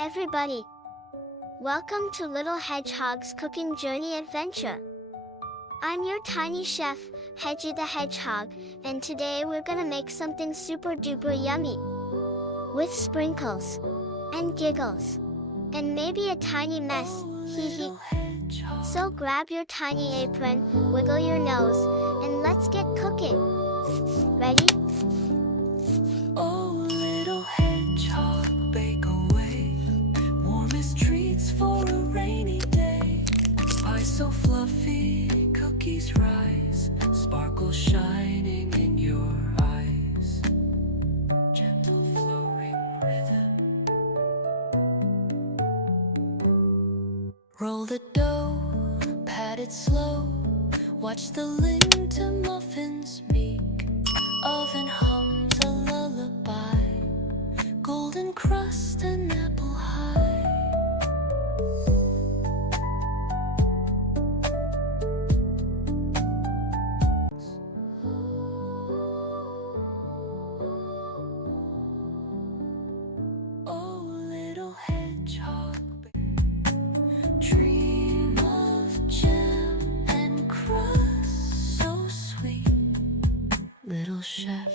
everybody! Welcome to Little Hedgehog's cooking journey adventure. I'm your tiny chef, Hedgie the Hedgehog, and today we're gonna make something super duper yummy. With sprinkles, and giggles, and maybe a tiny mess, hee hee. So grab your tiny apron, wiggle your nose, and let's get cooking. Ready? Oh, little hedgehog, bake away. Warmest treats for a rainy day. Pie so fluffy, cookies rise. Sparkle shining in your eyes. Gentle flowing rhythm. Roll the dough, pat it slow. Watch the lid to muffins meek. Oven hums a lullaby. Golden crust and apple high. Oh, little hedgehog, dream of jam and crust so sweet. Little chef,